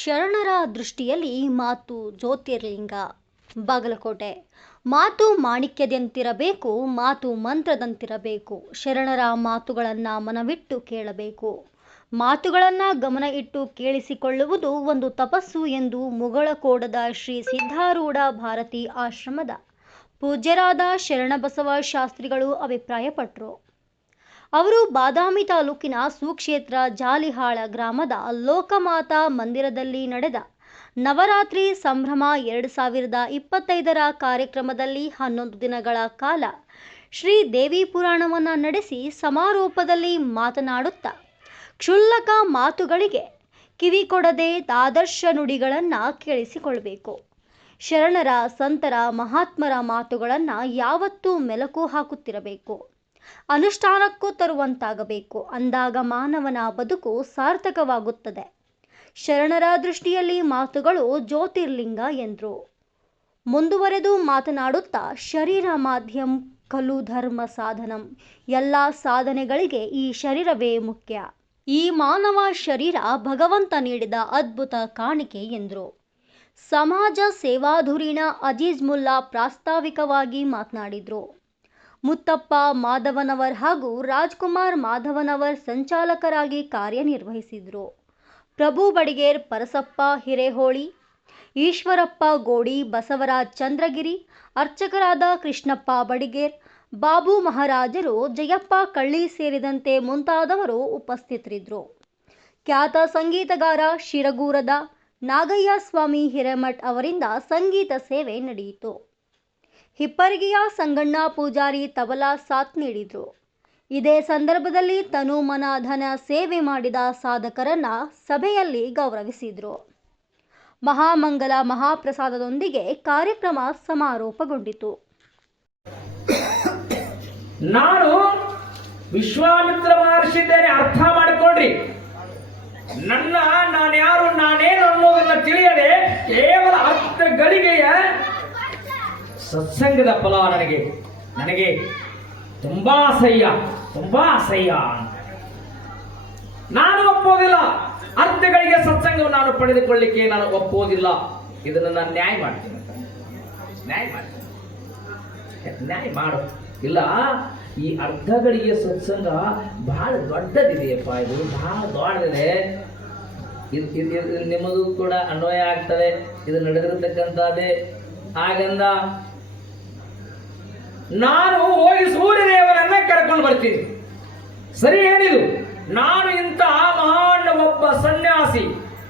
ಶರಣರ ದೃಷ್ಟಿಯಲ್ಲಿ ಮಾತು ಜ್ಯೋತಿರ್ಲಿಂಗ. ಬಾಗಲಕೋಟೆ. ಮಾತು ಮಾಣಿಕ್ಯದಂತಿರಬೇಕು, ಮಾತು ಮಂತ್ರದಂತಿರಬೇಕು. ಶರಣರ ಮಾತುಗಳನ್ನು ಮನವಿಟ್ಟು ಕೇಳಬೇಕು. ಮಾತುಗಳನ್ನು ಗಮನ ಇಟ್ಟು ಕೇಳಿಸಿಕೊಳ್ಳುವುದು ಒಂದು ತಪಸ್ಸು ಎಂದು ಮುಗಳಕೋಡದ ಶ್ರೀ ಸಿದ್ಧಾರೂಢ ಭಾರತಿ ಆಶ್ರಮದ ಪೂಜ್ಯರಾದ ಶರಣಬಸವ ಶಾಸ್ತ್ರಿಗಳು ಅಭಿಪ್ರಾಯಪಟ್ಟರು ಅವರು ಬಾದಾಮಿ ತಾಲೂಕಿನ ಸುಕ್ಷೇತ್ರ ಜಾಲಿಹಾಳ ಗ್ರಾಮದ ಲೋಕಮಾತಾ ಮಂದಿರದಲ್ಲಿ ನಡೆದ ನವರಾತ್ರಿ ಸಂಭ್ರಮ ಎರಡು ಸಾವಿರದ ಇಪ್ಪತ್ತೈದರ ಕಾರ್ಯಕ್ರಮದಲ್ಲಿ ಹನ್ನೊಂದು ದಿನಗಳ ಕಾಲ ಶ್ರೀ ದೇವಿ ಪುರಾಣವನ್ನು ನಡೆಸಿ ಸಮಾರೋಪದಲ್ಲಿ ಮಾತನಾಡುತ್ತಾ ಕ್ಷುಲ್ಲಕ ಮಾತುಗಳಿಗೆ ಕಿವಿ ಕೊಡದೆ ಆದರ್ಶ ನುಡಿಗಳನ್ನು ಕೇಳಿಸಿಕೊಳ್ಬೇಕು. ಶರಣರ ಸಂತರ ಮಹಾತ್ಮರ ಮಾತುಗಳನ್ನು ಯಾವತ್ತೂ ಮೆಲುಕು ಹಾಕುತ್ತಿರಬೇಕು. ಅನುಷ್ಠಾನಕ್ಕೂ ತರುವಂತಾಗಬೇಕು. ಅಂದಾಗ ಮಾನವನ ಬದುಕು ಸಾರ್ಥಕವಾಗುತ್ತದೆ. ಶರಣರ ದೃಷ್ಟಿಯಲ್ಲಿ ಮಾತುಗಳು ಜ್ಯೋತಿರ್ಲಿಂಗ ಎಂದರು. ಮುಂದುವರೆದು ಮಾತನಾಡುತ್ತಾ, ಶರೀರ ಮಾಧ್ಯಮ, ಕಲು, ಧರ್ಮ, ಸಾಧನಂ, ಎಲ್ಲ ಸಾಧನೆಗಳಿಗೆ ಈ ಶರೀರವೇ ಮುಖ್ಯ. ಈ ಮಾನವ ಶರೀರ ಭಗವಂತ ನೀಡಿದ ಅದ್ಭುತ ಕಾಣಿಕೆ ಎಂದರು. ಸಮಾಜ ಸೇವಾಧುರೀಣ ಅಜೀಜ್ ಮುಲ್ಲಾ ಪ್ರಾಸ್ತಾವಿಕವಾಗಿ ಮಾತನಾಡಿದರು. ಮುತ್ತಪ್ಪ ಮಾಧವನವರ್ ಹಾಗೂ ರಾಜ್ಕುಮಾರ್ ಮಾಧವನವರ್ ಸಂಚಾಲಕರಾಗಿ ಕಾರ್ಯನಿರ್ವಹಿಸಿದರು. ಪ್ರಭು ಬಡಿಗೇರ್ ಪರಸಪ್ಪ ಹಿರೇಹೋಳಿ, ಈಶ್ವರಪ್ಪ ಗೋಡಿ, ಬಸವರಾಜ್ ಚಂದ್ರಗಿರಿ, ಅರ್ಚಕರಾದ ಕೃಷ್ಣಪ್ಪ ಬಡಿಗೇರ್, ಬಾಬು ಮಹಾರಾಜರು, ಜಯಪ್ಪ ಕಳ್ಳಿ ಸೇರಿದಂತೆ ಮುಂತಾದವರು ಉಪಸ್ಥಿತರಿದ್ದರು ಖ್ಯಾತ ಸಂಗೀತಗಾರ ಶಿರಗೂರದ ನಾಗಯ್ಯ ಸ್ವಾಮಿ ಹಿರೇಮಠ್ ಅವರಿಂದ ಸಂಗೀತ ಸೇವೆ ನಡೆಯಿತು. ಹಿಪ್ಪರಿಗೆಯ ಸಂಗಣ್ಣ ಪೂಜಾರಿ ತಬಲಾ ಸಾಥ್ ನೀಡಿದರು. ಇದೇ ಸಂದರ್ಭದಲ್ಲಿ ತನು ಮನ ಧನ ಸೇವೆ ಮಾಡಿದ ಸಾಧಕರನ್ನ ಸಭೆಯಲ್ಲಿ ಗೌರವಿಸಿದರು. ಮಹಾಮಂಗಲ ಮಹಾಪ್ರಸಾದದೊಂದಿಗೆ ಕಾರ್ಯಕ್ರಮ ಸಮಾರೋಪಗೊಂಡಿತು. ನಾನು ವಿಶ್ವಾಮಿತ್ರ ಮಹರ್ಷಿದ್ದೇನೆ ಅರ್ಥ ಮಾಡಿಕೊಡ್ರಿ ನನ್ನ ನಾನು ಯಾರು ನಾನೇನು ಅನ್ನೋದನ್ನ ತಿಳಿಯದೆ ಕೇವಲ ಹತ್ತು ಗಳಿಗೆಯ ಸತ್ಸಂಗದ ಫಲ ನನಗೆ. ನನಗೆ ತುಂಬಾ ಅಸಹ್ಯ ತುಂಬಾ ಅಸಹ್ಯ ನಾನು ಒಪ್ಪೋದಿಲ್ಲ ಅರ್ಥಗಳಿಗೆ ಸತ್ಸಂಗವನ್ನು ನಾನು ಪಡೆದುಕೊಳ್ಳಿಕ್ಕೆ ನಾನು ಒಪ್ಪೋದಿಲ್ಲ ಇದನ್ನು ನಾನು ನ್ಯಾಯ ಮಾಡ್ತೀನಿ. ನ್ಯಾಯ ಮಾಡ್ತೀನಿ. ನ್ಯಾಯ ಮಾಡು? ಇಲ್ಲ, ಈ ಅರ್ಧಗಳಿಗೆ ಸತ್ಸಂಗ ಬಹಳ ದೊಡ್ಡದಿದೆಯಪ್ಪ ಇದು. ಬಹಳ ದೊಡ್ಡದಿದೆ. ಇದು ಕೂಡ ಅನ್ವಯ ಆಗ್ತದೆ. ಇದು ನಡೆದಿರತಕ್ಕಂಥದ್ದೇ. ಹಾಗಂದ ನಾನು ಹೋಗಿ ಸೂರ್ಯದೇವರನ್ನ ಕರ್ಕೊಂಡು ಬರ್ತೀನಿ. ಸರಿ ಏನಿದು? ನಾನು ಇಂಥ ಮಹಾನ್ ಒಬ್ಬ ಸನ್ಯಾಸಿ,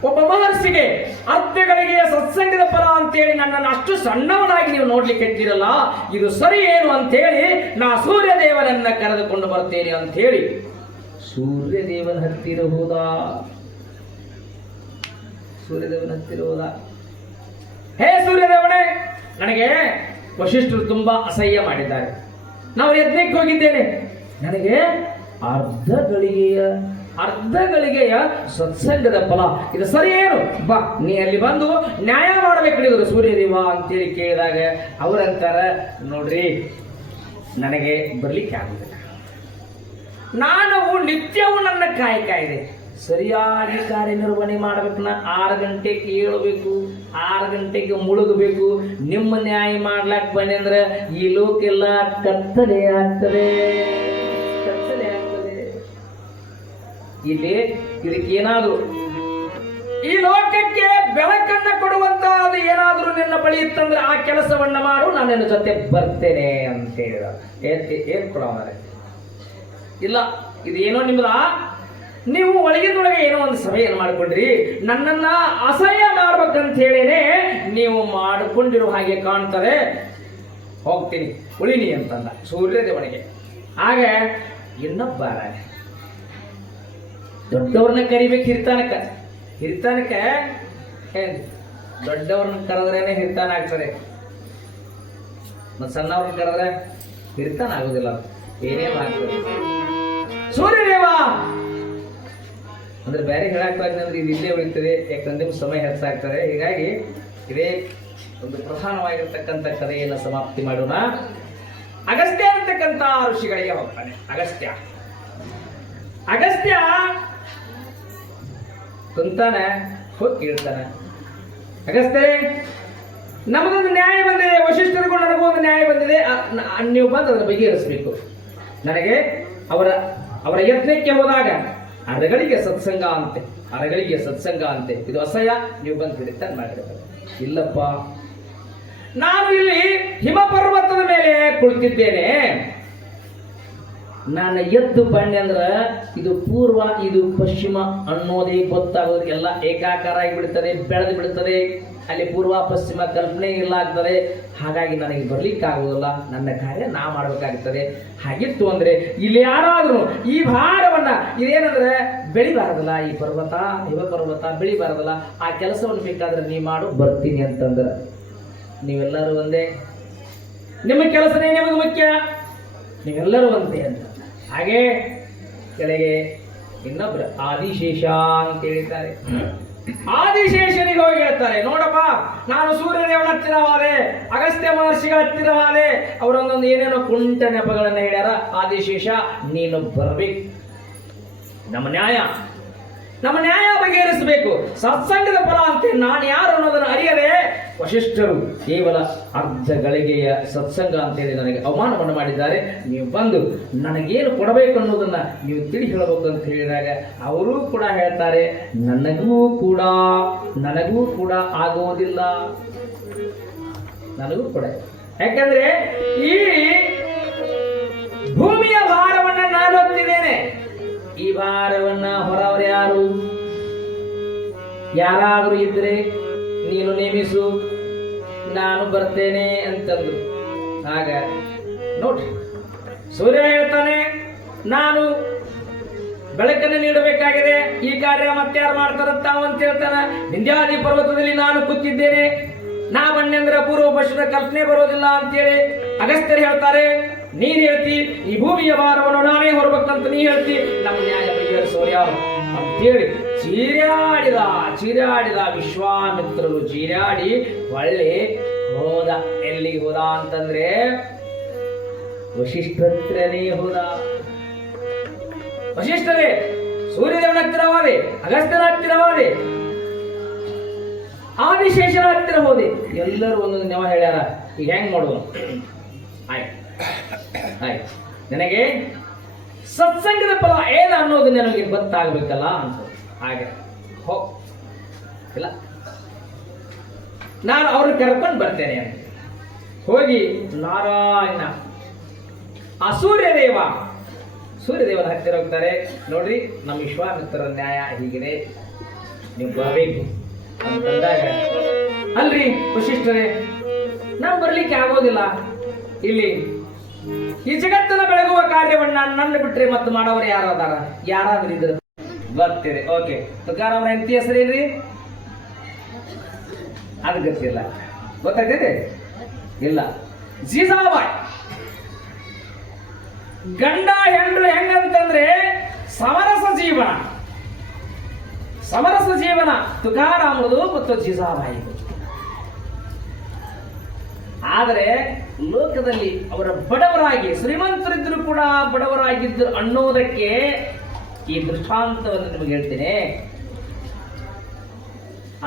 ಒಬ್ಬ ಮಹರ್ಷಿಗೆ ಅರ್ಥಗಳಿಗೆ ಸತ್ಸಂಗದ ಫಲ ಅಂತೇಳಿ ನನ್ನನ್ನು ಅಷ್ಟು ಸಣ್ಣವನಾಗಿ ನೀವು ನೋಡ್ಲಿಕ್ಕೆ ಇದ್ದೀರಲ್ಲ, ಇದು ಸರಿ ಏನು ಅಂತೇಳಿ ನಾ ಸೂರ್ಯದೇವನನ್ನ ಕರೆದುಕೊಂಡು ಬರ್ತೇನೆ ಅಂತೇಳಿ. ಸೂರ್ಯದೇವನ ಹತ್ತಿರ ಹೋದ. ಸೂರ್ಯದೇವನ ಹತ್ತಿರ ಹೋದ. ಹೇ ಸೂರ್ಯದೇವನೇ, ನನಗೆ ವಶಿಷ್ಠರು ತುಂಬಾ ಅಸಹ್ಯ ಮಾಡಿದ್ದಾರೆ. ನಾವು ಯಜ್ಞಕ್ಕೆ ಹೋಗಿದ್ದೇನೆ? ನನಗೆ ಅರ್ಧ ಗಳಿಗೆಯ ಅರ್ಧ ಗಳಿಗೆಯ ಸತ್ಸಂಗದ ಫಲ. ಇದು ಸರಿ ಏನು ಬಾ, ನೀ ಅಲ್ಲಿ ಬಂದು ನ್ಯಾಯ ಮಾಡಬೇಕು ಸೂರ್ಯದೇವ ಅಂತೇಳಿ ಕೇಳಿದಾಗ ಅವರಂತಾರ ನೋಡ್ರಿ, ನನಗೆ ಬರಲಿಕ್ಕೆ ಆಗುದಿಲ್ಲ. ನಾನು ನಿತ್ಯವೂ ನನ್ನ ಕಾಯಕ ಇದೆ. ಸರಿಯಾಗಿ ಕಾರ್ಯನಿರ್ವಹಣೆ ಮಾಡ್ಬೇಕು ಆರು ಗಂಟೆಗೆ ಏಳಬೇಕು, ಆರು ಗಂಟೆಗೆ ಮುಳುಗಬೇಕು. ನಿಮ್ಮ ನ್ಯಾಯ ಮಾಡ್ಲಾಕ್ ಬನ್ನಿ ಅಂದ್ರೆ ಈ ಲೋಕೆಲ್ಲ ಕತ್ತಲೆ ಆಗ್ತದೆ. ಕತ್ತಲೆ ಆಗ್ತದೆ. ಇಲ್ಲಿ ಇದಕ್ಕೆ ಏನಾದ್ರು ಈ ಲೋಕಕ್ಕೆ ಬೆಳಕನ್ನ ಕೊಡುವಂತ ಅದು ಏನಾದರೂ ನಿನ್ನ ಬಳಿ ಇತ್ತಂದ್ರೆ ಆ ಕೆಲಸವನ್ನ ಮಾಡು, ನಾನು ನಿನ್ನ ಜೊತೆ ಬರ್ತೇನೆ ಅಂತ ಹೇಳಿದ ಏನ್ ಕೊಡವರೆ ಇಲ್ಲ, ಇದೇನೋ ನಿಮ್ದ ನೀವು ಒಳಗಿಂದೊಳಗೆ ಏನೋ ಒಂದು ಸಭೆಯನ್ನು ಮಾಡಿಕೊಂಡ್ರಿ? ನನ್ನನ್ನ ಅಸಹ್ಯ ಮಾಡ್ಬೇಕಂತ ಹೇಳಿನೇ ನೀವು ಮಾಡಿಕೊಂಡಿರೋ ಹಾಗೆ ಕಾಣ್ತದೆ. ಹೋಗ್ತೀನಿ. ಉಳಿನಿ ಅಂತಂದ. ಸೂರ್ಯದೇವನಿಗೆ ಆಗ ಇನ್ನೊಬ್ಬ ದೊಡ್ಡವ್ರನ್ನ ಕರಿಬೇಕು ಹಿರ್ತಾನಕ. ಹಿರ್ತಾನಕ ಏನು ದೊಡ್ಡವ್ರನ್ನ ಕರೆದ್ರೇನೆ ಹಿರ್ತಾನ ಆಗ್ತದೆ. ಮತ್ತು ಸಣ್ಣವ್ರನ್ನ ಕರೆದ್ರೆ ಹಿರ್ತಾನ ಆಗೋದಿಲ್ಲ. ಏನೇ ಆಗ್ತದೆ ಸೂರ್ಯದೇವ ಅಂದ್ರೆ ಬೇರೆ ಹೇಳಕ್ಕಾಗ್ತದೆ ಅಂದ್ರೆ ಇದು ಇಲ್ಲೇ ಉಳಿತದೆ ಯಾಕಂದ್ರೆ ಸಮಯ ಹೆಚ್ಚಾಗ್ತದೆ ಹೀಗಾಗಿ ಇದೇ ಒಂದು ಪ್ರಧಾನವಾಗಿರ್ತಕ್ಕಂಥ ಕಥೆಯನ್ನು ಸಮಾಪ್ತಿ ಮಾಡೋಣ. ಅಗಸ್ತ್ಯ ಅಂತಕ್ಕಂಥ ಋಷಿಗಳಿಗೆ ಹೋಗ್ತಾನೆ. ಅಗಸ್ತ್ಯ. ಅಗಸ್ತ್ಯ ಕುಂತಾನೆ, ಹೋಗಿ ಕೇಳ್ತಾನೆ. ಅಗಸ್ತ್ಯ, ನಮಗೊಂದು ನ್ಯಾಯ ಬಂದಿದೆ, ವಶಿಷ್ಠರಿಗೂ ನನಗೂ ಒಂದು ನ್ಯಾಯ ಬಂದಿದೆ. ನೀವು ಬಂದು ಅದನ್ನು ಬಗೆಹರಿಸಬೇಕು ನನಗೆ ಅವರ ಅವರ ಯತ್ನಕ್ಕೆ ಹೋದಾಗ ಅರಗಳಿಗೆ ಸತ್ಸಂಗ ಅಂತೆ, ಅರಗಳಿಗೆ ಸತ್ಸಂಗ ಅಂತೆ. ಇದು ಅಸಹ್ಯ, ನೀವು ಬಂದು ಹಿಡಿತಾನೆ ಮಾಡಿರ್ತಾರೆ ಇಲ್ಲಪ್ಪ. ನಾನು ಇಲ್ಲಿ ಹಿಮ ಪರ್ವತದ ಮೇಲೆ ಕುಳಿತಿದ್ದೇನೆ. ನಾನು ಎದ್ದು ಬಣ್ಣೆ ಅಂದ್ರೆ ಇದು ಪೂರ್ವ, ಇದು ಪಶ್ಚಿಮ ಅನ್ನೋದೇ ಗೊತ್ತಾಗೋದು. ಎಲ್ಲ ಏಕಾಕಾರ ಆಗಿಬಿಡ್ತದೆ, ಬೆಳೆದು ಬಿಡ್ತದೆ. ಅಲ್ಲಿ ಪೂರ್ವ, ಪಶ್ಚಿಮ ಕಲ್ಪನೆ ಇಲ್ಲ ಆಗ್ತದೆ. ಹಾಗಾಗಿ ನನಗೆ ಬರ್ಲಿಕ್ಕೆ ಆಗೋದಿಲ್ಲ. ನನ್ನ ಕಾರ್ಯ ನಾ ಮಾಡಬೇಕಾಗ್ತದೆ. ಹಾಗಿತ್ತು ಅಂದ್ರೆ ಇಲ್ಲಿ ಯಾರಾದರೂ ಈ ಭಾರವನ್ನ ಇದೇನಂದ್ರೆ ಬೆಳಿಬಾರದಲ್ಲ, ಈ ಪರ್ವತ ಹಿಮ ಪರ್ವತ ಬೆಳಿಬಾರದಲ್ಲ, ಆ ಕೆಲಸವನ್ನು ಬೇಕಾದ್ರೆ ನೀ ಮಾಡು, ಬರ್ತೀನಿ ಅಂತಂದ್ರ. ನೀವೆಲ್ಲರೂ ಒಂದೇ. ನಿಮ್ಮ ಕೆಲಸನೇ ನಿಮಗೆ ಮುಖ್ಯ. ನೀವೆಲ್ಲರೂ ಒಂದೇ ಅಂತ. ಹಾಗೆ ಕೆಳಗೆ ಇನ್ನೊಬ್ರು ಆದಿಶೇಷ ಅಂತ ಹೇಳ್ತಾರೆ ಆದಿಶೇಷನಿಗೆ ಹೋಗಿ ಹೇಳ್ತಾರೆ ನೋಡಪ್ಪ ನಾನು ಸೂರ್ಯದೇವನ ಹತ್ತಿರ ಹೋದೆ ಅಗಸ್ತ್ಯ ಮಹರ್ಷಿಗಳ ಹತ್ತಿರ ಹೋದೆ ಅವರೊಂದೊಂದು ಏನೇನೋ ಕುಂಟ ನೆಪಗಳನ್ನ ಹೇಳ್ಯಾರ ಆದಿಶೇಷ ನೀನು ಬರ್ಬೇಕು. ನಮ್ಮ ನ್ಯಾಯ. ನಮ್ಮ ನ್ಯಾಯ ಬಗೆಹರಿಸಬೇಕು. ಸತ್ಸಂಗದ ಫಲ ಅಂತ ನಾನು ಯಾರು ಅನ್ನೋದನ್ನು ಅರಿಯದೆ ವಶಿಷ್ಠರು ಕೇವಲ ಅರ್ಧ ಗಳಿಗೆಯ ಸತ್ಸಂಗ ಅಂತೇಳಿ ನನಗೆ ಅವಮಾನವನ್ನು ಮಾಡಿದ್ದಾರೆ. ನೀವು ಬಂದು ನನಗೇನು ಕೊಡಬೇಕು ಅನ್ನೋದನ್ನ ನೀವು ತಿಳಿ ಹೇಳಬೇಕು ಅಂತ ಹೇಳಿದಾಗ ಅವರೂ ಕೂಡ ಹೇಳ್ತಾರೆ, ನನಗೂ ಕೂಡ ನನಗೂ ಕೂಡ ಆಗುವುದಿಲ್ಲ. ನನಗೂ ಕೂಡ. ಯಾಕಂದ್ರೆ ಈ ಭೂಮಿಯ ಭಾರವನ್ನು ನಾನು ಹೊತ್ತಿದ್ದೇನೆ. ಈ ಭಾರವನ್ನ ಹೊರವರು ಯಾರು? ಯಾರಾದರೂ ಇದ್ರೆ ನೀನು ನೇಮಿಸು, ನಾನು ಬರ್ತೇನೆ ಅಂತಂದ್ರು. ಆಗ ನೋಡ್ರಿ, ಸೂರ್ಯ ಹೇಳ್ತಾನೆ, ನಾನು ಬೆಳಕನ್ನು ನೀಡಬೇಕಾಗಿದೆ, ಈ ಕಾರ್ಯ ಮತ್ತಾರು ಮಾಡ್ತಾರಂತ ಅಂತ ಹೇಳ್ತಾನ ವಿಂಧ್ಯಾದಿ ಪರ್ವತದಲ್ಲಿ ನಾನು ಕೂತಿದ್ದೇನೆ ನಾ ಬಣ್ಣೆಂದ್ರ ಪೂರ್ವ ಪಶುದ ಕಲ್ಪನೆ ಬರೋದಿಲ್ಲ ಅಂತೇಳಿ ಅಗಸ್ತ್ಯರು ಹೇಳ್ತಾರೆ ನೀನ್ ಹೇಳ್ತಿ, ಈ ಭೂಮಿಯ ಭಾರವನ್ನು ನಾನೇ ಹೊರಬೇಕಂತ ನೀ ಹೇಳ್ತಿ, ನಮ್ಮ ನ್ಯಾಯ ಪರಿಹರಿಸೋರ್ಯ ಅಂತೇಳಿ ಚೀರಾಡಿದ ಚೀರಾಡಿದ ವಿಶ್ವಾಮಿತ್ರರು ಚೀರಾಡಿ ಒಳ್ಳೆ ಹೋದ. ಎಲ್ಲಿಗೆ ಹೋದ ಅಂತಂದ್ರೆ ವಶಿಷ್ಠತ್ರನೇ ಹೋದ. ವಶಿಷ್ಠರೇ, ಸೂರ್ಯದೇವನ ಹತ್ತಿರವಾದೆ ಅಗಸ್ತ್ಯನ ಹತ್ತಿರವಾದೆ ಆದಿಶೇಷನ ಹತ್ತಿರ ಹೋದೆ. ಎಲ್ಲರೂ ಒಂದೊಂದು ನೆವ ಹೇಳ್ಯಾರ, ಈಗ ಹೆಂಗ್ ಮಾಡುವ ಆಯ್ತು. ನನಗೆ ಸತ್ಸಂಗದ ಫಲ ಏನು ಅನ್ನೋದು ನನಗೆ ಗೊತ್ತಾಗಬೇಕಲ್ಲ ಅಂತ ಹಾಗೆ. ಹೋ. ಇಲ್ಲ. ನಾನು ಅವ್ರನ್ನ ಕರ್ಕೊಂಡು ಬರ್ತೇನೆ ಅಂತ ಹೋಗಿ ನಾರಾಯಣ. ಆ ಸೂರ್ಯದೇವ. ಸೂರ್ಯದೇವನ ಹತ್ತಿರ ಹೋಗ್ತಾರೆ. ನೋಡ್ರಿ, ನಮ್ಮ ವಿಶ್ವಾಮಿತ್ರ ನ್ಯಾಯ ಹೀಗಿದೆ. ನೀವು ಬರಬೇಕು. ಅಂತಂದಾಗ ಅಲ್ರಿ ವಶಿಷ್ಠರೇ, ನಾನು ಬರ್ಲಿಕ್ಕೆ ಆಗೋದಿಲ್ಲ. ಇಲ್ಲಿ ಈ ಜಗತ್ತನ್ನು ಬೆಳಗುವ ಕಾರ್ಯವನ್ನ ನನ್ನ ಬಿಟ್ರೆ ಮತ್ತು ಮಾಡೋರು ಯಾರು ಅದಾರ? ಯಾರಾದ್ರೂ ಇದ್ರು. ಬರ್ತೀರಿ ಓಕೆ ತುಕಾರ ಅವ್ರ ಹೆಂಡತಿ ಹೆಸರೇನ್ರಿ ಅದು ಗೊತ್ತಿಲ್ಲ. ಗೊತ್ತಾಗ್ತಿದೆ ಇಲ್ಲ. ಜೀಜಾಬಾಯ್. ಗಂಡ, ಹೆಂಡ್ರು ಹೆಂಗಂತಂದ್ರೆ ಸಮರಸ ಜೀವನ. ಸಮರಸ ಜೀವನ ತುಕಾರಾಮರದು ಮತ್ತು ಜಿಜಾಬಾಯಿದು. ಆದರೆ ಲೋಕದಲ್ಲಿ ಅವರ ಬಡವರಾಗಿ ಶ್ರೀಮಂತರಿದ್ದರೂ ಕೂಡ ಬಡವರಾಗಿದ್ದರು ಅನ್ನೋದಕ್ಕೆ ಈ ದೃಷ್ಟಾಂತವನ್ನು ನಿಮಗೆ ಹೇಳ್ತೇನೆ.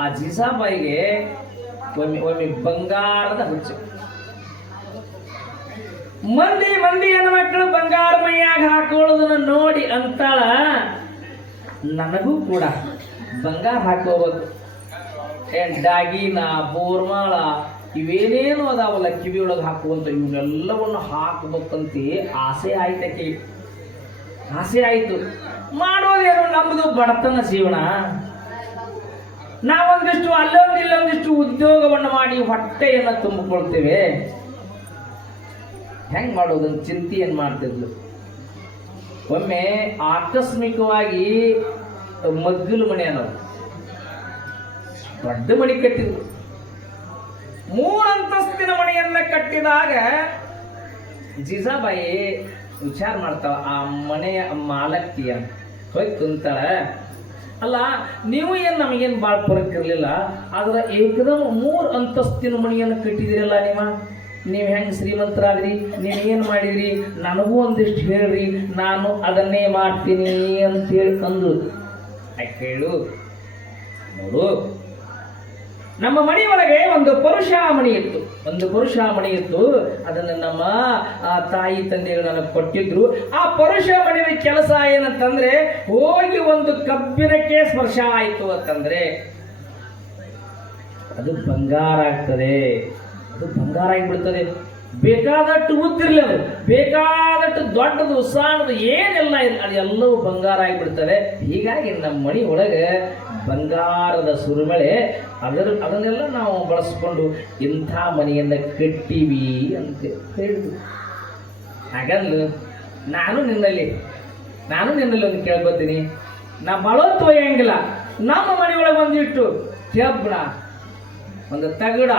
ಆ ಜೀಸಾಬಾಯಿಗೆ ಒಮ್ಮೆ ಒಮ್ಮೆ ಬಂಗಾರದ ಹುಚ್ಚು. ಮಂದಿ ಮಂದಿ ಹೆಣ್ಮಕ್ಳು ಬಂಗಾರ ಮೈಯಾಗ ಹಾಕೊಳ್ಳೋದನ್ನ ನೋಡಿ ಅಂತಾಳ, ನನಗೂ ಕೂಡ ಬಂಗಾರ ಹಾಕೋಬೇಕು ಏನ್ ಡಾಗಿನ, ಬೋರ್ಮಾಳ ಇವೇನೇನು ಅದಾವಲ್ಲ, ಕಿವಿಯೊಳಗೆ ಹಾಕುವಂತ ಇವನ್ನೆಲ್ಲವನ್ನು ಹಾಕಬೇಕಂತ ಆಸೆ ಆಯ್ತಕ್ಕೆ ಆಸೆ ಆಯ್ತು. ಮಾಡೋದೇನು ನಮ್ಮದು ಬಡತನ ಜೀವನ. ನಾವೊಂದಿಷ್ಟು ಅಲ್ಲೊಂದು ಇಲ್ಲೊಂದಿಷ್ಟು ಉದ್ಯೋಗವನ್ನು ಮಾಡಿ ಹೊಟ್ಟೆಯನ್ನು ತುಂಬಿಕೊಳ್ತೇವೆ. ಹೆಂಗ್ ಮಾಡೋದು ಚಿಂತೆಯನ್ನು ಮಾಡ್ತಿದ್ಲು? ಒಮ್ಮೆ ಆಕಸ್ಮಿಕವಾಗಿ ಮಗ್ಗಲು ಮನೆ ಅನ್ನೋದು. ದೊಡ್ಡ ಮನೆ ಕಟ್ಟಿದ್ರು ಮೂರಂತಸ್ತಿನ ಮನೆಯನ್ನ ಕಟ್ಟಿದಾಗ ಜಿಜಾಬಾಯಿ ವಿಚಾರ ಮಾಡ್ತಾವ, ಆ ಮನೆಯ ಮಾಲಕ್ಕಿಯ ಹೋಗಿ ಕುಂತಾಳ. ಅಲ್ಲ, ನೀವು ಏನು ನಮಗೇನು ಭಾಳ ಫರಕ್ ಇರಲಿಲ್ಲ, ಆದ್ರೆ ಏಕದಮ್ ಮೂರು ಅಂತಸ್ತಿನ ಮನೆಯನ್ನು ಕಟ್ಟಿದಿರಲ್ಲ ನಿಮ್ಮ ನೀವು ಹೆಂಗೆ ಶ್ರೀಮಂತರಾದ್ರಿ? ನೀವು ಏನು ಮಾಡಿದ್ರಿ? ನನಗೂ ಒಂದಿಷ್ಟು ಹೇಳ್ರಿ, ನಾನು ಅದನ್ನೇ ಮಾಡ್ತೀನಿ ಅಂತ ಹೇಳ್ಕಂದು ಆಕೆ ಹೇಳು ನೋಡು. ನಮ್ಮ ಮನೆ ಒಳಗೆ ಒಂದು ಪರುಷ ಮಣಿ ಇತ್ತು. ಒಂದು ಪರುಷ ಮಣಿ ಇತ್ತು. ಅದನ್ನು ನಮ್ಮ ತಾಯಿ ತಂದೆಗಳು ನನಗೆ ಕೊಟ್ಟಿದ್ರು. ಆ ಪರುಷ ಮಣಿಯ ಕೆಲಸ ಏನಂತಂದ್ರೆ, ಹೋಗಿ ಒಂದು ಕಬ್ಬಿನಕ್ಕೆ ಸ್ಪರ್ಶ ಆಯಿತು ಅಂತಂದ್ರೆ, ಅದು ಬಂಗಾರ ಆಗ್ತದೆ. ಅದು ಬಂಗಾರ ಆಗಿಬಿಡ್ತದೆ. ಬೇಕಾದಷ್ಟು ಉದ್ದಿರಲಿ ಅದು. ಬೇಕಾದಷ್ಟು ದೊಡ್ಡದು ಉತ್ಸಾಹದ ಏನೆಲ್ಲ ಅದೆಲ್ಲವೂ ಬಂಗಾರ ಆಗಿಬಿಡ್ತವೆ. ಹೀಗಾಗಿ ನಮ್ಮ ಮಣಿ ಒಳಗೆ ಬಂಗಾರದ ಸುರುಮಳೆ ಅದರ, ಅದನ್ನೆಲ್ಲ ನಾವು ಬಳಸ್ಕೊಂಡು ಇಂಥ ಮನೆಯನ್ನು ಕಟ್ಟಿವಿ ಅಂತ ಹೇಳಿದ್ರು. ಹಾಗಲ್ಲ, ನಾನು ನಿನ್ನಲ್ಲಿ ನಾನು ನಿನ್ನಲ್ಲಿ ಒಂದು ಕೇಳ್ಕೊತೀನಿ. ನಾ ಬಳೋತ್ತು ಹೆಂಗಿಲ್ಲ ನಮ್ಮ ಮನೆಯೊಳಗೆ ಒಂದಿಟ್ಟು ಕೆಬ್ಬಣ ಒಂದು ತಗಡ,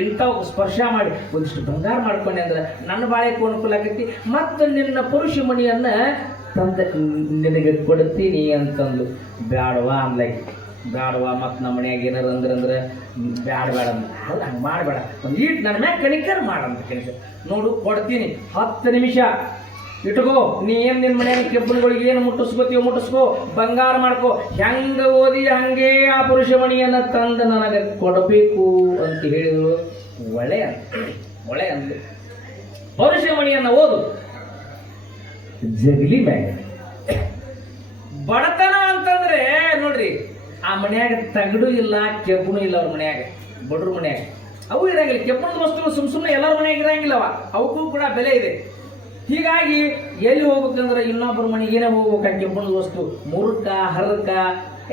ಇಂಥವು ಸ್ಪರ್ಶ ಮಾಡಿ ಒಂದಿಷ್ಟು ಬಂಗಾರ ಮಾಡ್ಕೊಂಡೆ ಅಂದ್ರೆ ನನ್ನ ಬಾಳೆ ಅನುಕೂಲ ಆಗೈತಿ ಮತ್ತು ನಿನ್ನ ಪುರುಷ ಮಣಿಯನ್ನ ತಂದ ನಿನಗೆ ಕೊಡ್ತೀನಿ ಅಂತಂದು ಬ್ಯಾಡವಾ ಅಂದ್ಲಾಕಿ. ಬ್ಯಾಡವಾ ಮತ್ತು ನಮ್ಮ ಮನ್ಯಾಗ ಏನಾರ ಅಂದ್ರೆ ಅಂದ್ರೆ ಬ್ಯಾಡ ಬೇಡ ಅಂತ. ಅಲ್ಲ, ಹಂಗೆ ಮಾಡಬೇಡ. ಒಂದು ಈಟ್ ನನ್ನ ಮ್ಯಾಗ ಕಣಿಕರ ಮಾಡಂತ ಕೆಲಸ ನೋಡು, ಕೊಡ್ತೀನಿ. ಹತ್ತು ನಿಮಿಷ. ಇಟ್ಕೋ, ನೀ ಏನು ನಿನ್ನ ಮನ್ಯಾಗ ಕೆಬ್ಬನಗಳಿಗೆ ಏನು ಮುಟ್ಟಿಸ್ಕೋತೀವೋ ಮುಟ್ಟಿಸ್ಕೋ. ಬಂಗಾರ ಮಾಡ್ಕೋ. ಹೆಂಗೆ ಓದಿ ಹಂಗೆ ಆ ಪುರುಷ ಮಣಿಯನ್ನ ತಂದು ನನಗೆ ಕೊಡಬೇಕು ಅಂತ ಹೇಳಿದ್ರು. ಒಳೆ ಅಂತ ಒಳೆ ಅಂತ ಪರುಷ ಓದು. ಜಗಲಿ ಮ್ಯಾಗ. ಬಡತನ ಅಂತಂದ್ರೆ, ನೋಡ್ರಿ ಆ ಮನ್ಯಾಗ ತಗಡು ಇಲ್ಲ, ಕೆಬ್ಬನು ಇಲ್ಲ ಅವ್ರ ಮನ್ಯಾಗ, ಬಡ್ರ ಮನ್ಯಾಗ. ಅವು ಇರಂಗಿಲ್ಲ. ಕೆಬ್ಬಣದ ವಸ್ತುಗಳು ಸುಮ್ ಸುಮ್ಮನೆ ಎಲ್ಲರ ಮನ್ಯಾಗ ಇರಂಗಿಲ್ಲವ. ಅವಕ್ಕೂ ಕೂಡ ಬೆಲೆ ಇದೆ. ಹೀಗಾಗಿ ಎಲ್ಲಿ ಹೋಗ್ಬೇಕಂದ್ರೆ ಇನ್ನೊಬ್ಬರ ಮನೆಗೇನೆ ಹೋಗ್ಬೇಕು ಕೆಬ್ಬಣದ ವಸ್ತು. ಮುರುಕ, ಹರಕ,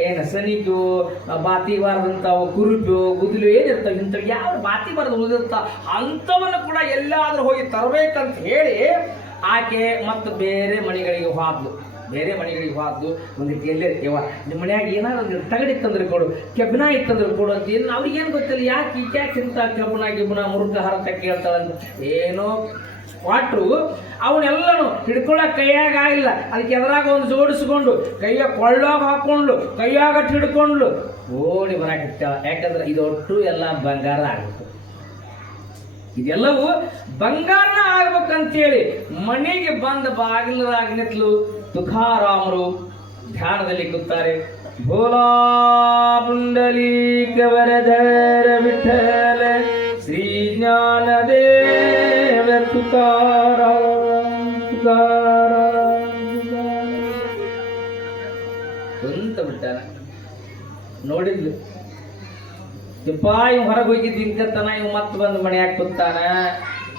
ಏನು ಸನಿಗು ಬಾತಿ ಬಾರದಂಥವು ಕುರುಪು ಗುದ್ಲು ಏನಿರ್ತಾವೆ ಇಂಥವು ಯಾವ ಬಾತಿ ಬಾರದು ಉಳಿದಿರ್ತಾವ ಅಂಥವನ್ನು ಕೂಡ ಎಲ್ಲಾದರೂ ಹೋಗಿ ತರಬೇಕಂತ ಹೇಳಿ ಆಕೆ ಮತ್ತು ಬೇರೆ ಮನೆಗಳಿಗೆ ಹೋದ್ಲು. ಬೇರೆ ಮನೆಗಳಿಗೆ ಹೋದ್ಲು ಒಂದು ಎಲ್ಲೇ ಯವ್ವ ನಿಮ್ಮ ಮನ್ಯಾಗ ಏನಾದ್ರು ಒಂದು ತಗಡಿ ತಂದ್ರೆ ಕೊಡು ಕೆಬ್ಬನ ಇತ್ತಂದ್ರೆ ಕೊಡು ಅಂತ ಏನು, ಅವ್ರಿಗೇನು ಗೊತ್ತಿಲ್ಲ, ಯಾಕೆ ಈಗ ಯಾಕೆ ಇಂಥ ಕೆಬ್ಬನ ಗಿಬ್ಬನ ಮುರುಕ ಹರಕ ಕೇಳ್ತಾಳಂತ ಏನೋ ಪಾಟ್ರು ಅವನ್ನೆಲ್ಲನು ಹಿಡ್ಕೊಳ್ಳೋ ಕೈಯಾಗ ಆಗಿಲ್ಲ. ಅದಕ್ಕೆ ಎದುರಾಗ ಒಂದು ಜೋಡಿಸ್ಕೊಂಡು, ಕೈಯ ಕೊಳ್ಳೋಗ ಹಾಕ್ಕೊಂಡ್ಲು ಕೈಯಾಗಟ್ಟು ಹಿಡ್ಕೊಂಡ್ಲು. ಓಡಿ ಬರಾಕಿರ್ತಾವ ಯಾಕಂದ್ರೆ ಇದೊಟ್ಟು ಎಲ್ಲ ಬಂಗಾರ ಆಗುತ್ತೆ ಇದೆಲ್ಲವೂ ಬಂಗಾರನ ಆಗ್ಬೇಕಂತೇಳಿ ಮನೆಗೆ ಬಂದ ಬಾಗಿಲರಾಗಿ ತುಖಾರಾಮರು ಧ್ಯಾನದಲ್ಲಿ ಕೂತಾರೆ ಪುಂಡಲೀಕ ವರಧರ ವಿಠಲ, ಶ್ರೀ ಜ್ಞಾನದೇವ ದೇವ ತುಕಾರ ಕುಂತ ಬಿಟ್ಟಾರ ನೋಡಿದ್ಲು? ಯಪ್ಪ, ಇವ್ ಹೊರಗೆ ಹೋಗಿದ್ದು ಇಂಕತನ ಇವ್ ಮತ್ತೆ ಬಂದು ಮನೆಯಾಗ ಕೂತಾನ?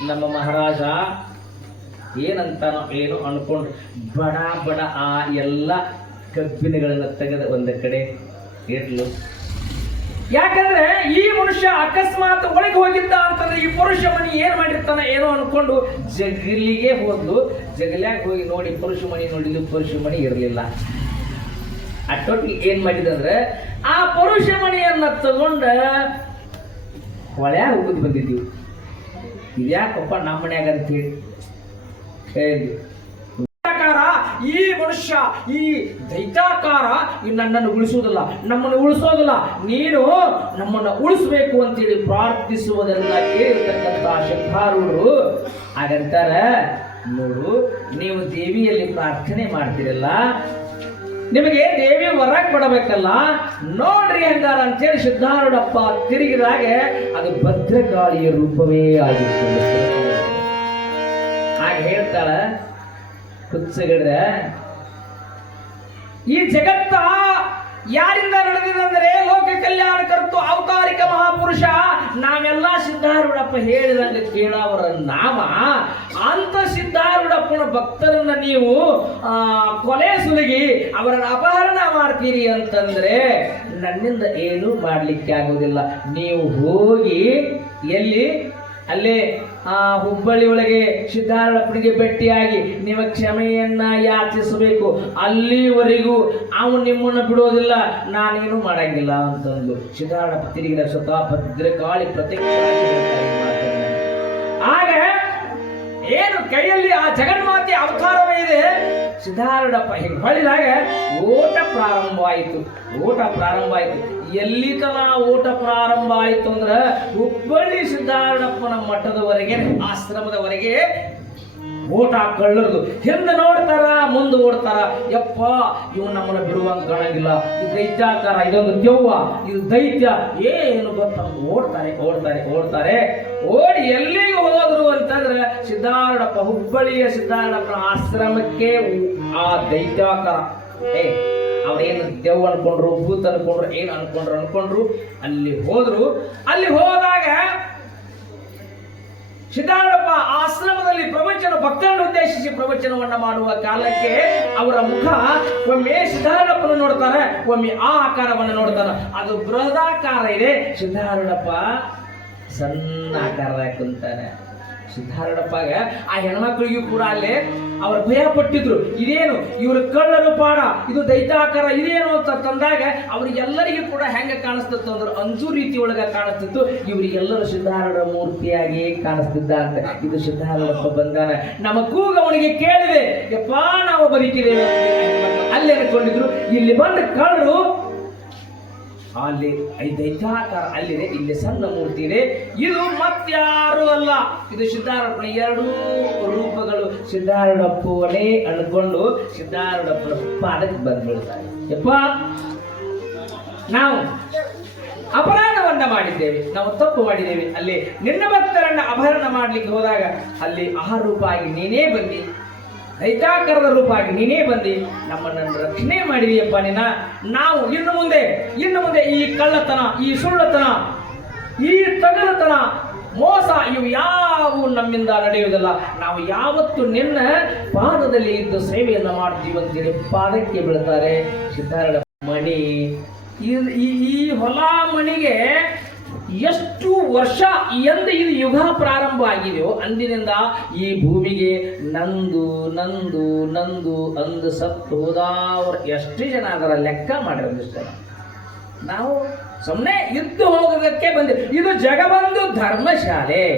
ನಮ್ಮ ಮಹಾರಾಜ ಏನಂತಾನೋ ಏನು ಅನ್ಕೊಂಡು ಬಡ ಬಡ, ಆ ಎಲ್ಲ ಕಬ್ಬಿನಗಳನ್ನ ತೆಗೆದ ಒಂದು ಕಡೆ ಇಡ್ಲು ಯಾಕಂದ್ರೆ ಈ ಮನುಷ್ಯ ಅಕಸ್ಮಾತ್ ಒಳಗೆ ಹೋಗಿದ್ದ ಅಂತಂದ್ರೆ ಈ ಪುರುಷ ಮನಿ ಏನ್ ಮಾಡಿರ್ತಾನ ಏನೋ ಅನ್ಕೊಂಡು ಜಗಲಿಗೆ ಹೋದ್ಲು. ಜಗಲ್ಯಾಗ ಹೋಗಿ ನೋಡಿ ಪುರುಷ ಮನಿ ನೋಡಿದ್ಲು, ಪುರುಷ ಮನಿ ಇರಲಿಲ್ಲ. ಅಷ್ಟೊಟ್ಟಿಗೆ ಏನ್ ಮಾಡಿದಂದ್ರೆ ಆ ಪುರುಷ ಮಣಿಯನ್ನ ತಗೊಂಡ ಹೊಳ್ಯಾಗ ಹೋಗುದು ಬಂದಿದ್ದೀವಿ ಇದ್ಯಾಕಪ್ಪ ನಮ್ಮ ಮನ್ಯಾಗ ಅಂತೇಳಿ ಹೇಳಿ. ಈ ಮನುಷ್ಯ, ಈ ದೈತಾಕಾರ ಈ ನನ್ನನ್ನು ಉಳಿಸುವುದಿಲ್ಲ ನಮ್ಮನ್ನು ಉಳಿಸೋದಿಲ್ಲ. ನೀನು ನಮ್ಮನ್ನು ಉಳಿಸ್ಬೇಕು ಅಂತೇಳಿ ಪ್ರಾರ್ಥಿಸುವುದನ್ನ ಕೇಳಿರ್ತಕ್ಕಂಥ ಶಂಭಾರೂಢರು ಹಾಗಂತಾರೆ ನೋಡು, ನೀವು ದೇವಿಯಲ್ಲಿ ಪ್ರಾರ್ಥನೆ ಮಾಡ್ತಿರಲ್ಲ ನಿಮಗೆ ದೇವಿ ವರ ಕೊಡಬೇಕಲ್ಲ? ನೋಡ್ರಿ ಹಂಗಾರ ಅಂತೇಳಿ ಸಿದ್ಧಾರೂಢಪ್ಪ ತಿರುಗಿದಾಗೆ ಅದು ಭದ್ರಕಾಳಿಯ ರೂಪವೇ ಆಗಿತ್ತು ಹಾಗೆ ಹೇಳ್ತಾಳ ಕುತ್ಸಗಡ್ರ ಈ ಜಗತ್ತ ಯಾರಿಂದ ನಡೆದಿದೆ? ಲೋಕ ಕಲ್ಯಾಣ ಕರ್ತು ಔತಾರಿಕ ಮಹಾಪುರುಷ. ನಾವೆಲ್ಲ ಸಿದ್ಧಾರೂಢಪ್ಪ ಹೇಳಿದಂಗೆ ಕೇಳವರ ನಾಮ ಅಂತ ಸಿದ್ಧಾರೂಢಪ್ಪನ ಭಕ್ತರನ್ನ ನೀವು ಕೊಲೆ ಸುಲಿಗಿ ಅವರನ್ನ ಅಪಹರಣ ಮಾಡ್ತೀರಿ ಅಂತಂದ್ರೆ ನನ್ನಿಂದ ಏನೂ ಮಾಡ್ಲಿಕ್ಕೆ ಆಗೋದಿಲ್ಲ. ನೀವು ಹೋಗಿ ಎಲ್ಲಿ ಅಲ್ಲೇ ಆ ಹುಬ್ಬಳ್ಳಿ ಒಳಗೆ ಸಿದ್ಧಾರಣಪ್ಪನಿಗೆ ಭೇಟಿಯಾಗಿ ನಿಮ್ಮ ಕ್ಷಮೆಯನ್ನ ಯಾಚಿಸಬೇಕು. ಅಲ್ಲಿವರೆಗೂ ಅವನು ನಿಮ್ಮನ್ನು ಬಿಡೋದಿಲ್ಲ, ನಾನೇನು ಮಾಡಂಗಿಲ್ಲ ಅಂತಂದು ಸಿದ್ಧಾರೂಢಪ್ಪ ತಿರುಗಿದ ಸ್ವತಃ ಭದ್ರಕಾಳಿ ಪ್ರತ್ಯಕ್ಷ ಆಗ ಏನು ಕೈಯಲ್ಲಿ ಆ ಜಗನ್ಮಾತೆ ಅವತಾರವೇ ಇದೆ? ಸಿದ್ಧಾರೂಢಪ್ಪ ಹೀಗೆ ಹೊಳಿದಾಗ ಓಟ ಪ್ರಾರಂಭವಾಯಿತು. ಓಟ ಪ್ರಾರಂಭ ಆಯಿತು ಎಲ್ಲಿ ತನ ಊಟ ಪ್ರಾರಂಭ ಆಯಿತು ಅಂದ್ರೆ ಹುಬ್ಬಳ್ಳಿ ಸಿದ್ಧಾರಣಪ್ಪನ ಮಠದವರೆಗೆ, ಆಶ್ರಮದವರೆಗೆ ಊಟ ಕಳ್ಳರದು. ಹಿಂದೆ ನೋಡ್ತಾರ, ಮುಂದೆ ಓಡ್ತಾರ. ಯಪ್ಪ ಇವ್ ನಮ್ಮನ್ನ ಬಿಡುವಂತ ಕಾಣಂಗಿಲ್ಲ. ಇದು ದೈತ್ಯಾಕಾರ, ಇದೊಂದು ದೆವ್ವ ಇದು ದೈತ್ಯ. ಏನು ಗೊತ್ತ? ಓಡ್ತಾರೆ ಓಡ್ತಾರೆ ಓಡ್ತಾರೆ. ಓಡಿ ಎಲ್ಲಿಗೆ ಹೋದ್ರು ಅಂತಂದ್ರೆ ಸಿದ್ಧಾರಣಪ್ಪ ಹುಬ್ಬಳ್ಳಿಯ ಸಿದ್ಧಾರಣಪ್ಪನ ಆಶ್ರಮಕ್ಕೆ ಆ ದೈತ್ಯಾಕಾರ. ಏ ಅವ್ರೇನು ದೆವ್ ಅನ್ಕೊಂಡ್ರು, ಭೂತ ಅನ್ಕೊಂಡ್ರು, ಏನು ಅನ್ಕೊಂಡ್ರು ಅನ್ಕೊಂಡ್ರು, ಅಲ್ಲಿ ಹೋದ್ರು. ಅಲ್ಲಿ ಹೋದಾಗ ಸಿದ್ಧಾರೂಢಪ್ಪ ಆಶ್ರಮದಲ್ಲಿ ಪ್ರವಚನ, ಭಕ್ತರನ್ನು ಉದ್ದೇಶಿಸಿ ಪ್ರವಚನವನ್ನ ಮಾಡುವ ಕಾಲಕ್ಕೆ ಅವರ ಮುಖ ಒಮ್ಮೆ ಸಿದ್ಧಾರೂಢಪ್ಪನ ನೋಡ್ತಾರೆ, ಒಮ್ಮೆ ಆ ಆಕಾರವನ್ನು ನೋಡ್ತಾರೆ. ಅದು ಬೃಹದಾಕಾರ ಇದೆ. ಸಿದ್ಧಾರೂಢಪ್ಪ ಸಣ್ಣ ಆಕಾರದಾಗ ಕುಂತಾನೆ. ಸಿದ್ಧಾರೂಢಪ್ಪಗ ಆ ಹೆಣ್ಮಕ್ಳಿಗೂ ಕೂಡ ಅಲ್ಲಿ ಅವ್ರ ಭಯ ಪಟ್ಟಿದ್ರು. ಇದೇನು? ಇವರು ಕಳ್ಳರು ಪಾಡ, ಇದು ದೈತಾಕಾರ ಇದೇನು ಅಂತ ತಂದಾಗ ಅವ್ರಿಗೆಲ್ಲರಿಗೂ ಕೂಡ ಹೆಂಗ ಕಾಣಿಸ್ತಿತ್ತು ಅಂದ್ರೆ ಅಂಜು ರೀತಿ ಒಳಗ ಕಾಣಿಸ್ತಿತ್ತು. ಇವರಿಗೆಲ್ಲರೂ ಸಿದ್ಧಾರೂಢ ಮೂರ್ತಿಯಾಗಿ ಕಾಣಿಸ್ತಿದ್ದ ಅಂತ ಇದು ಸಿದ್ಧಾರೂಢಪ್ಪ ಬಂದಾನ. ನಮ್ಮ ಕೂಗ ಅವನಿಗೆ ಕೇಳಿದೆ, ಯಪ್ಪ, ನಾವು ಬದುಕಿದ್ದೇವೆ. ಅಲ್ಲಿ ಅನ್ಕೊಂಡಿದ್ರು. ಇಲ್ಲಿ ಬಂದ ಕಳ್ಳರು ಅಲ್ಲಿ ಐದೈದಾಕಾರ ಅಲ್ಲಿದೆ, ಇಲ್ಲಿ ಸಣ್ಣ ಮೂರ್ತಿ ಇದೆ. ಇದು ಮತ್ಯಾರು ಅಲ್ಲ, ಇದು ಸಿದ್ಧಾರಣ ಎರಡೂ ರೂಪಗಳು. ಸಿದ್ಧಾರೂಢಪ್ಪನೇ ಅನ್ಕೊಂಡು ಸಿದ್ಧಾರೂಢಪ್ಪನ ಪಾದಕ್ಕೆ ಬಂದ್ಬಿಡ್ತಾರೆ. ಯಪ್ಪ, ನಾವು ಅಪರಾಧವನ್ನ ಮಾಡಿದ್ದೇವೆ. ನಾವು ತಪ್ಪು ಮಾಡಿದ್ದೇವೆ. ಅಲ್ಲಿ ನಿನ್ನ ಭಕ್ತರನ್ನ ಅಪಹರಣ ಮಾಡ್ಲಿಕ್ಕೆ ಹೋದಾಗ ಅಲ್ಲಿ ಆ ರೂಪಾಗಿ ನೀನೇ ಬಂದಿ. ದೈತಾಕಾರದ ರೂಪ ಆಗಿ ನೀನೇ ಬಂದಿ, ನಮ್ಮನ್ನು ರಕ್ಷಣೆ ಮಾಡಿದೀಯಪ್ಪ ನೀನ ನಾವು ಇನ್ನು ಮುಂದೆ ಇನ್ನು ಮುಂದೆ ಈ ಕಳ್ಳತನ, ಈ ಸುಳ್ಳತನ, ಈ ತಗಲತನ ಮೋಸ ಇವು ಯಾವು ನಮ್ಮಿಂದ ನಡೆಯುವುದಿಲ್ಲ. ನಾವು ಯಾವತ್ತು ನಿನ್ನ ಪಾದದಲ್ಲಿ ಇದ್ದು ಸೇವೆಯನ್ನು ಮಾಡ್ತೀವಿ ಅಂತೇಳಿ ಪಾದಕ್ಕೆ ಬೀಳ್ತಾರೆ. ಸಿದ್ಧಾರಣ ಮಣಿ. ಈ ಹೊಲ ಮಣಿಗೆ ಎಷ್ಟು ವರ್ಷ ಎಂದು ಇದು ಯುಗ ಪ್ರಾರಂಭ ಆಗಿದೆಯೋ ಅಂದಿನಿಂದ ಈ ಭೂಮಿಗೆ ನಂದು ನಂದು ನಂದು ಅಂದು ಸತ್ತು ಎಷ್ಟು ಜನ ಅದರ ಲೆಕ್ಕ ಮಾಡಿರೋದಿಷ್ಟ ನಾವು ಸುಮ್ಮನೆ ಇದ್ದು ಹೋಗೋದಕ್ಕೆ ಬಂದೆ. ಇದು ಜಗಬಂದು ಧರ್ಮಶಾಲೆ.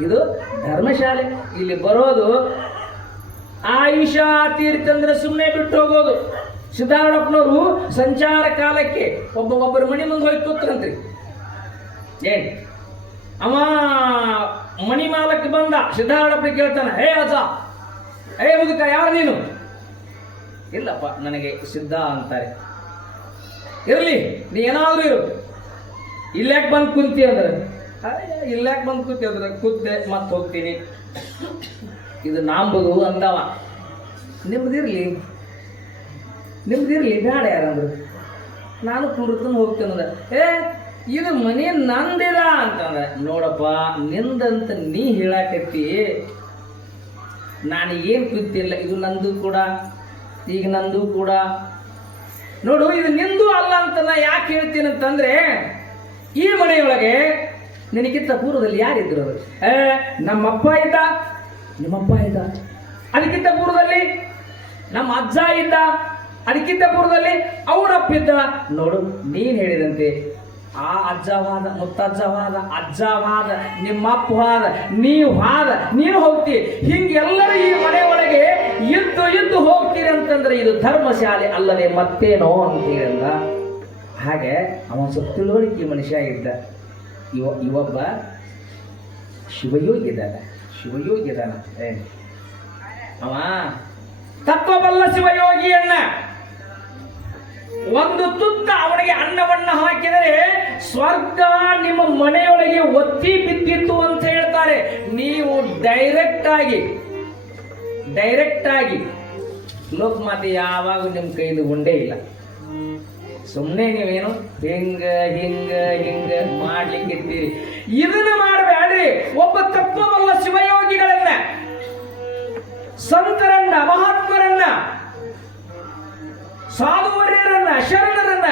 ಇದು ಧರ್ಮಶಾಲೆ. ಇಲ್ಲಿ ಬರೋದು ಆಯುಷ ತೀರ್ಥಂದ್ರೆ ಸುಮ್ಮನೆ ಬಿಟ್ಟು ಹೋಗೋದು. ಸಿದ್ಧಾರೂಢಪ್ಪನವರು ಸಂಚಾರ ಕಾಲಕ್ಕೆ ಒಬ್ಬ ಒಬ್ಬರು ಮನೆ ಮುಂದೆ ಹೋಗಿ ಕೂತ್ರಂತ್ರಿ. ಏನ್? ಅವ ಮಣಿ ಮಾಲಕ್ಕೆ ಬಂದ ಸಿದ್ಧಾರೂಢಪ್ಪನಿಗೆ ಕೇಳ್ತಾನೆ, ಹೇ ಅಜ, ಹೇ ಮುದುಕ, ಯಾರು ನೀನು? ಇಲ್ಲಪ್ಪ, ನನಗೆ ಸಿದ್ಧ ಅಂತಾರೆ. ಇರಲಿ, ನೀ ಏನಾದರೂ ಇರು. ಇಲ್ಲ್ಯಾಕೆ ಬಂದು ಕುಂತಿ ಅಂದ್ರೆ? ಇಲ್ಲ್ಯಾಕೆ ಬಂದು ಕೂತಿ ಅಂದ್ರೆ ಕೂತೆ ಮತ್ತೆ ಹೋಗ್ತೀನಿ. ಇದು ನಾಂಬುದು ಅಂದವ. ನಿಮ್ದಿರ್ಲಿ ನಿಮ್ದಿರ್ಲಿ ಬೇಡ ಯಾರಂದ್ರು. ನಾನು ಕುಂಡ್ರತನ ಹೋಗ್ತೇನೆ ಅಂದ್ರೆ ಏ ಇದು ಮನೆ ನಂದಿಲ್ಲ ಅಂತಂದ್ರೆ, ನೋಡಪ್ಪ, ನಿಂದಂತ ನೀ ಹೇಳಾಕತ್ತಿ, ನಾನು ಏನು ಕೂತಿಲ್ಲ, ಇದು ನಂದು ಕೂಡ, ಈಗ ನಂದು ಕೂಡ. ನೋಡು, ಇದು ನಿಂದು ಅಲ್ಲ ಅಂತ ನಾ ಯಾಕೆ ಹೇಳ್ತೀನಿ ಅಂತಂದ್ರೆ, ಈ ಮನೆಯೊಳಗೆ ನಿನಗಿಂತ ಪೂರ್ವದಲ್ಲಿ ಯಾರಿದ್ರು ಏ, ನಮ್ಮಪ್ಪ ಇದ್ದ, ನಿಮ್ಮಪ್ಪ ಇದ್ದ, ಅದಕ್ಕಿಂತ ಪೂರ್ವದಲ್ಲಿ ನಮ್ಮ ಅಜ್ಜ ಇದ್ದ, ಅದಕ್ಕಿಂತ ಪೂರ್ವದಲ್ಲಿ ಅವರಪ್ಪ ಇದ್ದ. ನೋಡು, ನೀನು ಹೇಳಿದಂತೆ ಆ ಅಜ್ಜವಾದ, ಮುತ್ತಜ್ಜವಾದ, ಅಜ್ಜವಾದ, ನಿಮ್ಮಪ್ಪ ವಾದ ನೀವು ಹಾದ ನೀನು ಹೋಗ್ತಿ. ಹಿಂಗೆಲ್ಲರೂ ಈ ಮನೆ ಒಳಗೆ ಇದ್ದು ಇದ್ದು ಹೋಗ್ತೀರಿ ಅಂತಂದ್ರೆ ಇದು ಧರ್ಮಶಾಲೆ ಅಲ್ಲದೆ ಮತ್ತೇನೋ ಅಂತೀರಲ್ಲ ಹಾಗೆ ಅವನ ಸ್ವಲ್ಪ ಮನುಷ್ಯ ಇದ್ದ. ಇವ, ಇವೊಬ್ಬ ಶಿವಯೋಗಿದ್ದಾನೆ ಶಿವಯೋಗಿದ್ದಾನ ಅವ ತತ್ವಬಲ್ಲ ಶಿವಯೋಗಿಯನ್ನ ಒಂದು ತುತ್ತ ಅವನಿಗೆ ಅನ್ನವನ್ನ ಹಾಕಿದರೆ ಸ್ವರ್ಗ ನಿಮ್ಮ ಮನೆಯೊಳಗೆ ಒತ್ತಿ ಬಿದ್ದಿತ್ತು ಅಂತ ಹೇಳ್ತಾರೆ. ನೀವು ಡೈರೆಕ್ಟ್ ಆಗಿ ಡೈರೆಕ್ಟ್ ಆಗಿ ಲೋಕಮಾತೆ ಯಾವಾಗ ನಿಮ್ಮ ಕೈಲಿ ಉಂಡೇ ಇಲ್ಲ. ಸುಮ್ಮನೆ ನೀವೇನು ಹಿಂಗ ಹಿಂಗ ಹಿಂಗ ಮಾಡ್ಲಿಕ್ಕಿದ್ದೀರಿ. ಇದನ್ನ ಮಾಡಬೇಡ್ರಿ. ಒಬ್ಬ ತತ್ವವಲ್ಲ ಶಿವಯೋಗಿಗಳನ್ನ, ಸಂತರನ್ನ, ಮಹಾತ್ಮರನ್ನ. ಸಾಧುವರ್ಯರನ್ನ, ಶರಣರನ್ನ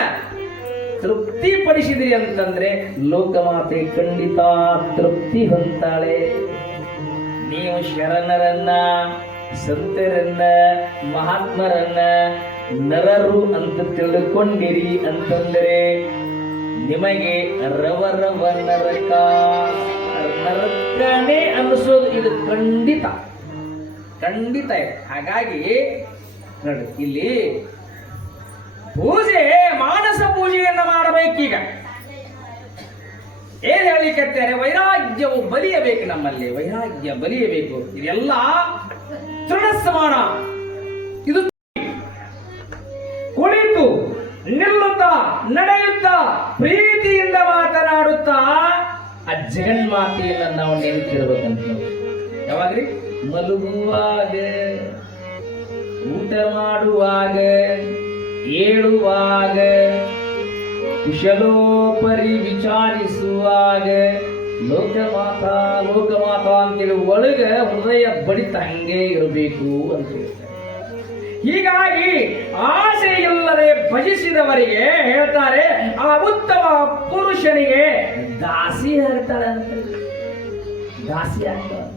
ತೃಪ್ತಿಪಡಿಸಿದಿರಿ ಅಂತಂದ್ರೆ ಲೋಕಮಾತೆ ಖಂಡಿತ ತೃಪ್ತಿ ಹೊಂದಾಳೆ ನೀವು ಶರಣರನ್ನ, ಸಂತರನ್ನ, ಮಹಾತ್ಮರನ್ನ ನರರು ಅಂತ ತಿಳ್ಕೊಂಡಿರಿ ಅಂತಂದರೆ ನಿಮಗೆ ರವರವ ರವ ನರಕ ನರಕನೇ ಅನಿಸೋದು ಇದು ಖಂಡಿತ ಖಂಡಿತ ಹಾಗಾಗಿ ನೋಡಿ, ಇಲ್ಲಿ ಪೂಜೆ, ಮಾನಸ ಪೂಜೆಯನ್ನ ಮಾಡಬೇಕೀಗ. ಏನ್ ಹೇಳಿಕತ್ತಾರೆ ವೈರಾಗ್ಯವು ಬಲಿಯಬೇಕು ನಮ್ಮಲ್ಲಿ. ವೈರಾಗ್ಯ ಬಲಿಯಬೇಕು. ಇದೆಲ್ಲ ತೃಣ ಸಮಾನ ಇದು ಕುಳಿತು, ನಿಲ್ಲುತ್ತಾ, ನಡೆಯುತ್ತಾ, ಪ್ರೀತಿಯಿಂದ ಮಾತನಾಡುತ್ತಾ, ಆ ಜಗನ್ಮಾತೆಯನ್ನ ನಾವು ನೆನಪಿಡ್ಬೇಕಂತ. ಯಾವಾಗ್ರಿ? ಮಲಗುವಾಗ, ಊಟ ಮಾಡುವಾಗ ಏಳುವಾಗ, ಕುಶಲೋಪರಿ ವಿಚಾರಿಸುವಾಗ ಲೋಕ ಮಾತಾ ಲೋಕಮಾತಾ ಲೋಕಮಾತಾ ಅಂತೇಳಿ ಒಳಗ ಹೃದಯ ಬಡಿತ ಹಂಗೆ ಇರಬೇಕು ಅಂತ ಹೇಳ್ತಾರೆ. ಹೀಗಾಗಿ ಆಸೆ ಇಲ್ಲದೆ ಭಜಿಸಿದವರಿಗೆ ಹೇಳ್ತಾರೆ, ಆ ಉತ್ತಮ ಪುರುಷನಿಗೆ ದಾಸಿ ಹೇಳ್ತಾಳೆ ಅಂತ ದಾಸಿ ಆಗ್ತಾಳೆ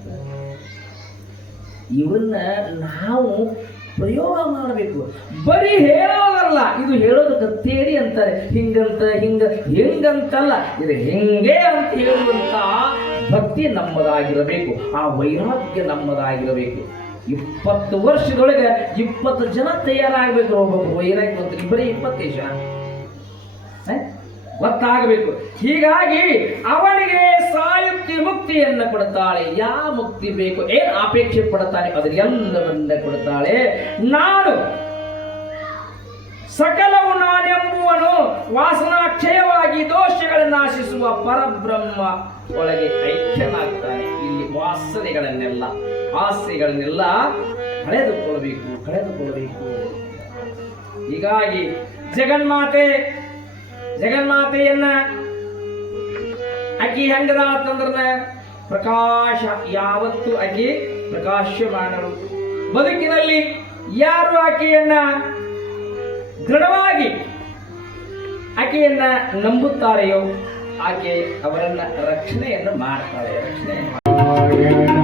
ಇವನ್ನ ನಾವು ಪ್ರಯೋಗ ಮಾಡಬೇಕು. ಬರೀ ಹೇಳೋದಲ್ಲ ಇದು ಹೇಳೋದಕ್ಕೆ ತೇರಿ ಅಂತಾರೆ. ಹಿಂಗಂತ, ಹಿಂಗ, ಹಿಂಗಂತಲ್ಲ. ಇದು ಹಿಂಗೆ ಅಂತ ಹೇಳುವಂತ ಭಕ್ತಿ ನಮ್ಮದಾಗಿರಬೇಕು, ಆ ವೈರಾಗ್ಯ ನಮ್ಮದಾಗಿರಬೇಕು. ಇಪ್ಪತ್ತು ವರ್ಷದೊಳಗೆ ಇಪ್ಪತ್ತು ಜನ ತಯಾರಾಗಬೇಕು ಒಬ್ಬೊಬ್ಬರು ವೈರಾಗ್ಯ ಅಂತ. ಬರೀ ಇಪ್ಪತ್ತೈದು ಜನ? ಗೊತ್ತಾಗಬೇಕು. ಹೀಗಾಗಿ ಅವನಿಗೆ ಸಾಯುಕ್ತಿ ಮುಕ್ತಿಯನ್ನು ಕೊಡ್ತಾಳೆ. ಯಾವ ಮುಕ್ತಿ ಬೇಕು? ಏನ್ ಅಪೇಕ್ಷೆ ಪಡುತ್ತಾನೆ ಅದರ ಎಲ್ಲವನ್ನ ಕೊಡುತ್ತಾಳೆ ನಾನು ಸಕಲವು ನಾನೆಂಬುವನು. ವಾಸನಾಕ್ಷಯವಾಗಿ ದೋಷಗಳನ್ನು ನಾಶಿಸುವ ಪರಬ್ರಹ್ಮ ಒಳಗೆ ಐಕ್ಯನಾಗ್ತಾನೆ. ಇಲ್ಲಿ ವಾಸನೆಗಳನ್ನೆಲ್ಲ, ಆಸೆಗಳನ್ನೆಲ್ಲ ಕಳೆದುಕೊಳ್ಬೇಕು ಕಳೆದುಕೊಳ್ಬೇಕು ಹೀಗಾಗಿ ಜಗನ್ಮಾತೆ, ಜಗನ್ಮಾತೆಯನ್ನ ಅಕ್ಕಿ ಹೆಂಗದ ಅಂತಂದ್ರನ ಪ್ರಕಾಶ, ಯಾವತ್ತು ಅಕ್ಕಿ ಪ್ರಕಾಶಮಾನರು ಬದುಕಿನಲ್ಲಿ ಯಾರು ಆಕೆಯನ್ನ ದೃಢವಾಗಿ ಆಕೆಯನ್ನ ನಂಬುತ್ತಾರೆಯೋ ಆಕೆ ಅವರನ್ನ ರಕ್ಷಣೆಯನ್ನು ಮಾಡ್ತಾಳೆ ರಕ್ಷಣೆ